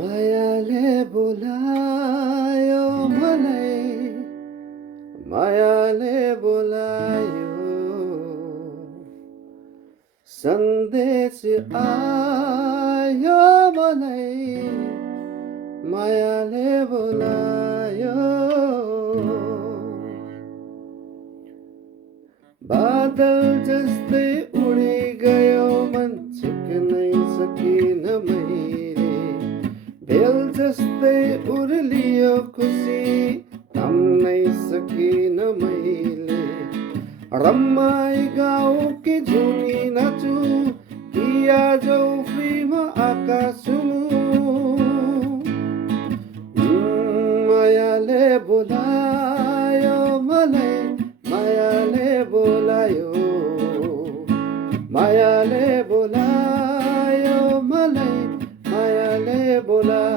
मायाले बोलायो मलाई, मायाले बोलायो, सन्देश आयो मलाई, मायाले बोलायो। बादल जस्तै उडी गयो मन, छुक्नै सकिन मैले। भेल जस्तै उर्लियो खुसी, थाम्नै सकिन मैले। रमाई गाउँ कि झुमी नाचु, कि आज उफ्रीमा आकाश मायाले बोलायो मलाई, मायाले बोलायो, मायाले बोलायो मलाई, मायाले बोलायो।